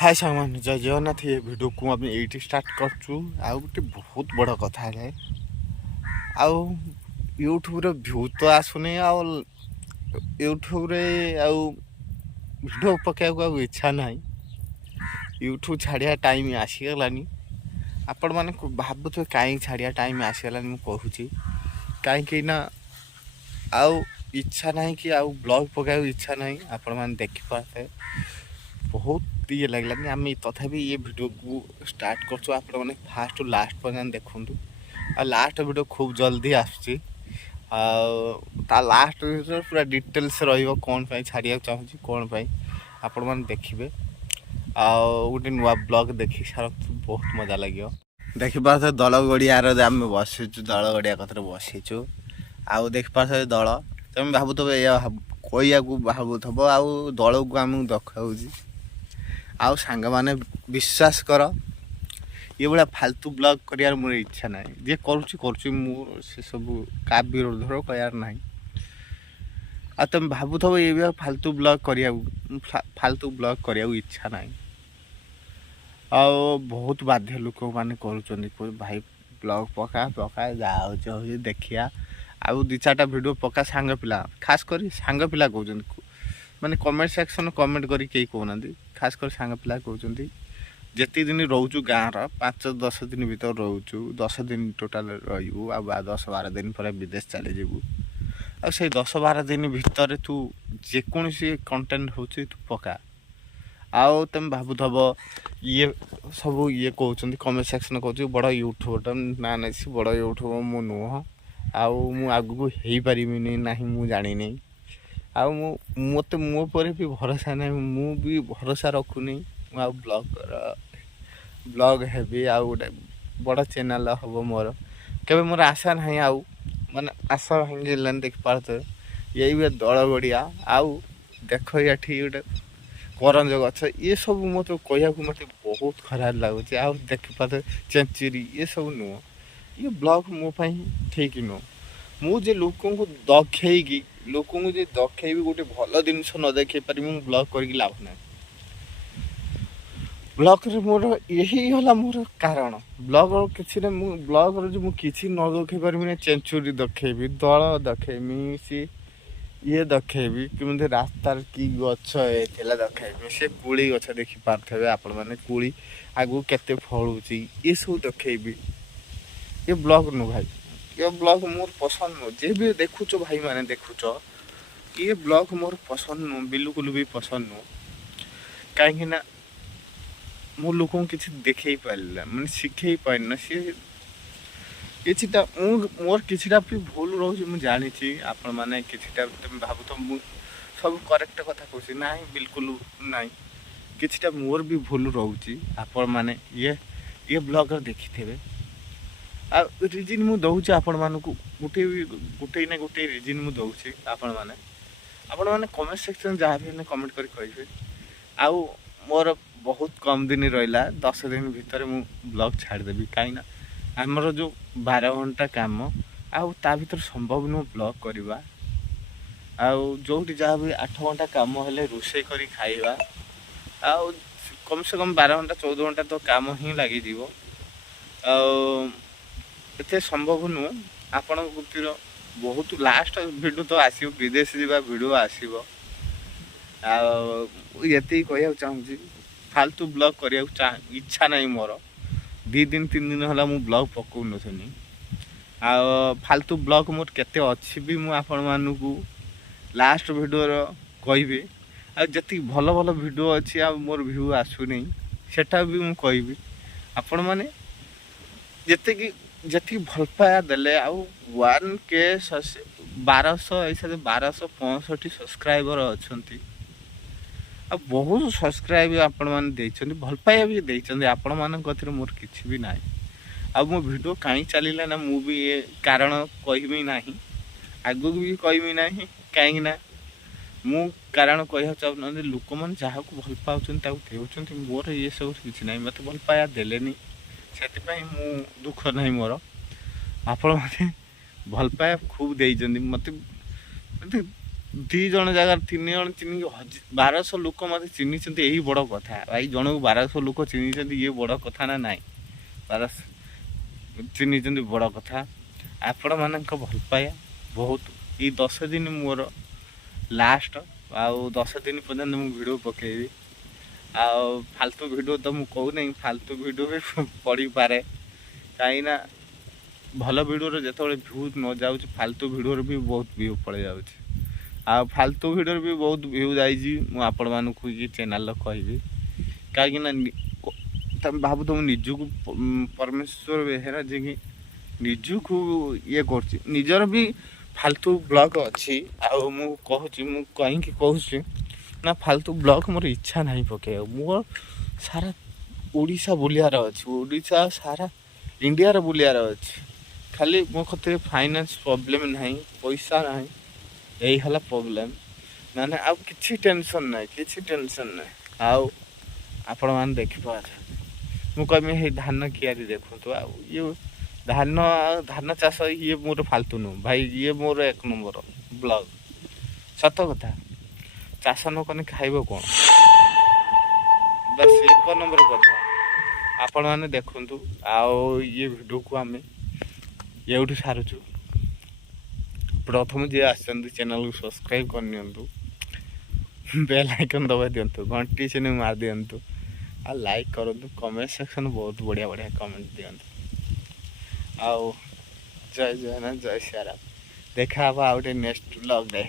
हाय सामान जय जगन्नाथ ये वीडियो को आम ये स्टार्ट करचु आ गोटे बहुत बड़ कथा है आउ यूट्यूब रे व्यू तो आसुनी आउ यूट्यूब रे आउ वीडियो पकाइବାକୁ ଆଉ ଇଚ୍ଛା ନାହିଁ यूट्यूब ଛାଡ଼ିବା ଟାଇମ୍ ଆସିଗଲାନି ଆପଣମାନେ ଭାବୁଥିବେ କାହିଁକି ଛାଡ଼ିବା ଟାଇମ୍ ଆସିଗଲାନି ମୁଁ କହୁଛି କାହିଁକି ନା ଆଉ ଇଚ୍ଛା ନାହିଁ କି ଆଉ ବ୍ଲଗ୍ ପକାଇବାକୁ ଇଚ୍ଛା ନାହିଁ ଆପଣମାନେ ଦେଖିପାରୁଥିବେ बहुत ये लगलानी आम तथापि ये वीडियो को स्टार्ट करछु आपण माने फास्ट टू लास्ट पर्यंत देखंतु आ लास्ट वीडियो खूब जल्दी आसुची आ लास्ट वीडियो पूरा डिटेल्स रहिबो कोन पई छाड़िया चाहूची कोन पई आपण माने देखिबे आ गोटे नुआ ब्लॉग देखि सार बहुत मजा लगियो देखि पास दल गड़िया रे आम बसिचु दल गड़िया कतरे बसिचु आ देखि पास दल तुम भाबुथबो या कोइया को भाबुथबो आ दल को हम देखाउची आउ सांग माने विश्वास कर ये भाया फालतू ब्लॉग कर मोर इच्छा ना जे करुच्ची से सब का विरोध कहार ना आ तुम भावुथब ये फालतू ब्लॉग कर इच्छा ना आ बहुत बाध्य लोक मैंने कर भाई ब्लॉग पका पका जा देखिया आउ दी चार्टा वीडियो पका सांग पिला खास कर सांग पिला कहते माने कमेंट सेक्शन कमेंट करी कई कहना खास कर सांग पिला कहते जिते दिन रोचु गाँव 5-10 दिन भर रोचु 10 दिन टोटाल रू आ 10-12 दिन पर विदेश चली जीवु आ से 10-12 दिन भितर तू जेकोसी कंटेंट हो तू पका आउ तुम भावुथब ये सब ये कहते कमेंट सेक्शन कहते बड़ यूट्यूबर ना नहीं बड़ यूट्यूबर मु नुह आउ मु आगु हो पारिनी ना मु जानी नहीं आउ मत मो पर भी भरोसा ना मु भी भरोसा रखुनी आ ब्लॉग हेबी आ गोटे बड़ चैनल हम मोर केबे मोर आशा ना आउ माने आशा भांगी देख पारे यही भी दल गड़िया आउ देख ये गोटे करंज गछ ये सब मत कह मत बहुत खराब लगुच आ देख पारे चेंचुरी ये सब नुह ये ब्लॉग मोपाई ठीक नुह मुझे लोक को दखेगी लोक को दखेबी गोटे भल जिन न देखे पारि मु ब्लॉग करके लाभ ना ब्लॉग रे मोर यही होला मोर कारण ब्लॉग किसी मु ब्लॉग रे मु किसी न देखे पारि चेंचुरी दखेबी दल दखेबी सी ये दखेबी कि रास्तार कि गछ एला दखेबी से कुली गछ देखि पारथबे आपण माने कुली आगु केते फळुची ये सब दखेबी ये ब्लॉग नु भाई ये ब्लॉग मोर पसंद नु जे भी देखुचो भाई माने देखुचो ये ब्लॉग मोर पसंद नु बिल्कुल भी पसंद नु कहीं ना मो लोक किसी देखे पारा माने शिखे पारना सी किछिटा मोर किछिटा भी भूल रोज मु जानी आपण माने किछिटा तुम भाबु तो मु सब करेक्ट कथा कहसी ना बिल्कुल ना किछिटा मोर भी भूल रोची आपण माने ये ब्लॉगर देखिथेबे आ रिजिन मु दउछि आपण मानकु गुटे ना गुटे रिजिन मु दउछि आपण माने कमेंट सेक्शन जहाँ भी कमेंट करी कहिबे आउ मोर बहुत कम दिन रहिला 10 दिन भितर मु ब्लॉग छाड़ देबी काई ना हमर जो 12 घंटा काम आउ ता भीतर संभव नु ब्लॉग करबा आउ जोटी जहाँ भी 8 घंटा काम हेले रोषे करी खाइबा आउ कम से कम 12 घंटा 14 घंटा तो काम ही लगी जीवो आउ एते संभव नु आपण बहुत लास्ट वीडियो तो आसीबो विदेश जीवा वीडियो आसीबो आ यति कहया चाहूँ फालतू ब्लॉग करिया इच्छा नहीं मोर 2 दिन 3 दिन होला मु ब्लॉग पकौ नथनी आ फालतू ब्लॉग मोर केते अछि भी मु आपण मानकु लास्ट वीडियो रो कहबी आ जति भलो भलो वीडियो अछि आ मोर व्यू आसु नहीं सेटा भी मु कहबी आपण माने जते कि जति भल पाया देले आउ 1K 1200 ऐसा 1265 सब्सक्राइबर अछंती आ बहुत सब्सक्राइब आपण माने देइछंती भल पाया भी देइछंती आपण माने कथरे मोर किछि भी नाही आ मो वीडियो काई चलिला ना मु भी ये कारण कहबी नाही आगु भी कहबी नाही काई ना मु कारण कहया चाहना लोक मन जहा को भल पाउछंती ताउ देउछंती मोर ये सब किछि नाही मते भल पाया देलेनी से मु दुख नहीं मोर आपण माने भल पाया खूब देइछंती मते ଦି ଜଣ ଜାଗାରେ 3 ଜଣ ଚିହ୍ନିକି 1200 ଲୋକ ମୋତେ ଚିହ୍ନିଛନ୍ତି, ଏଇ ବଡ଼ କଥା ଭାଇ। ଜଣକୁ 1200 ଲୋକ ଚିହ୍ନିଛନ୍ତି, ଇଏ ବଡ଼ କଥା ନା ନାହିଁ? 1200 ଚିହ୍ନିଛନ୍ତି, ବଡ଼ କଥା। ଆପଣମାନଙ୍କ ଭଲ ପାଇବା ବହୁତ। ଏଇ 10 ଦିନ ମୋର ଲାଷ୍ଟ, ଆଉ 10 ଦିନ ପର୍ଯ୍ୟନ୍ତ ମୁଁ ଭିଡ଼ିଓ ପକାଇବି। ଆଉ ଫାଲତୁ ଭିଡ଼ିଓ ତ ମୁଁ କହୁନାହିଁ, ଫାଲତୁ ଭିଡ଼ିଓ ବି ପଡ଼ିପାରେ, କାହିଁକିନା ଭଲ ଭିଡ଼ିଓର ଯେତେବେଳେ ଭ୍ୟୁ ନ ଯାଉଛି, ଫାଲତୁ ଭିଡ଼ିଓର ବି ବହୁତ ଭ୍ୟୁ ପଳେଇ ଯାଉଛି। ଆଉ ଫାଲତୁ ଭିଡ଼ିଓରେ ବି ବହୁତ ଭ୍ୟୁ ଯାଇଛି, ମୁଁ ଆପଣମାନଙ୍କୁ କି ଚ୍ୟାନେଲ୍ର କହିବି। କାହିଁକିନା ତମେ ଭାବୁଥିବ ନିଜକୁ ପରମେଶ୍ୱର ବେହେରା ଯିଏକି ନିଜକୁ ଇଏ କରୁଛି, ନିଜର ବି ଫାଲତୁ ବ୍ଲଗ୍ ଅଛି। ଆଉ ମୁଁ କହୁଛି, ମୁଁ କାହିଁକି କହୁଛି ନା, ଫାଲତୁ ବ୍ଲଗ୍ ମୋର ଇଚ୍ଛା ନାହିଁ ପକାଇବାକୁ। ମୋର ସାରା ଓଡ଼ିଶା ବୁଲିବାର ଅଛି, ଓଡ଼ିଶା ସାରା ଇଣ୍ଡିଆର ବୁଲିବାର ଅଛି। ଖାଲି ମୋ କତିରେ ଫାଇନାନ୍ସ ପ୍ରୋବ୍ଲେମ୍ ନାହିଁ, ପଇସା ନାହିଁ, ଏଇ ହେଲା ପ୍ରୋବ୍ଲେମ୍। ମାନେ ଆଉ କିଛି ଟେନସନ୍ ନାହିଁ, କିଛି ଟେନସନ୍ ନାହିଁ। ଆଉ ଆପଣମାନେ ଦେଖିପାରୁଛନ୍ତି, ମୁଁ କହିବି ହେଇ ଧାନ କିଆରି ଦେଖନ୍ତୁ। ଆଉ ଇଏ ଧାନ ଚାଷ, ଇଏ ମୋର ଫାଲତୁ ନୁହଁ ଭାଇ, ଇଏ ମୋର 1 ନମ୍ବର ବ୍ଲଗ୍। ସତ କଥା, ଚାଷ ନ କଲେ ଖାଇବ କ'ଣ? ବାସ୍ 1 ନମ୍ବର କଥା। ଆପଣମାନେ ଦେଖନ୍ତୁ। ଆଉ ଇଏ ଭିଡ଼ିଓକୁ ଆମେ ଏଇଠୁ ସାରୁଛୁ। ପ୍ରଥମେ ଯିଏ ଆସିଛନ୍ତି ଚ୍ୟାନେଲ୍କୁ ସବସ୍କ୍ରାଇବ୍ କରିନିଅନ୍ତୁ, ବେଲ୍ ଆଇକନ୍ ଦବାଇ ଦିଅନ୍ତୁ, ଘଣ୍ଟି ଚିହ୍ନ ମାରି ଦିଅନ୍ତୁ, ଆଉ ଲାଇକ୍ କରନ୍ତୁ। କମେଣ୍ଟ ସେକ୍ସନ୍ ବହୁତ ବଢ଼ିଆ ବଢ଼ିଆ କମେଣ୍ଟ ଦିଅନ୍ତୁ। ଆଉ ଜୟ ଜଗନ୍ନାଥ, ଜୟ ଶ୍ରୀରାମ। ଦେଖା ହବ ଆଉ ଗୋଟେ ନେକ୍ସଟ ବ୍ଲଗ୍ରେ।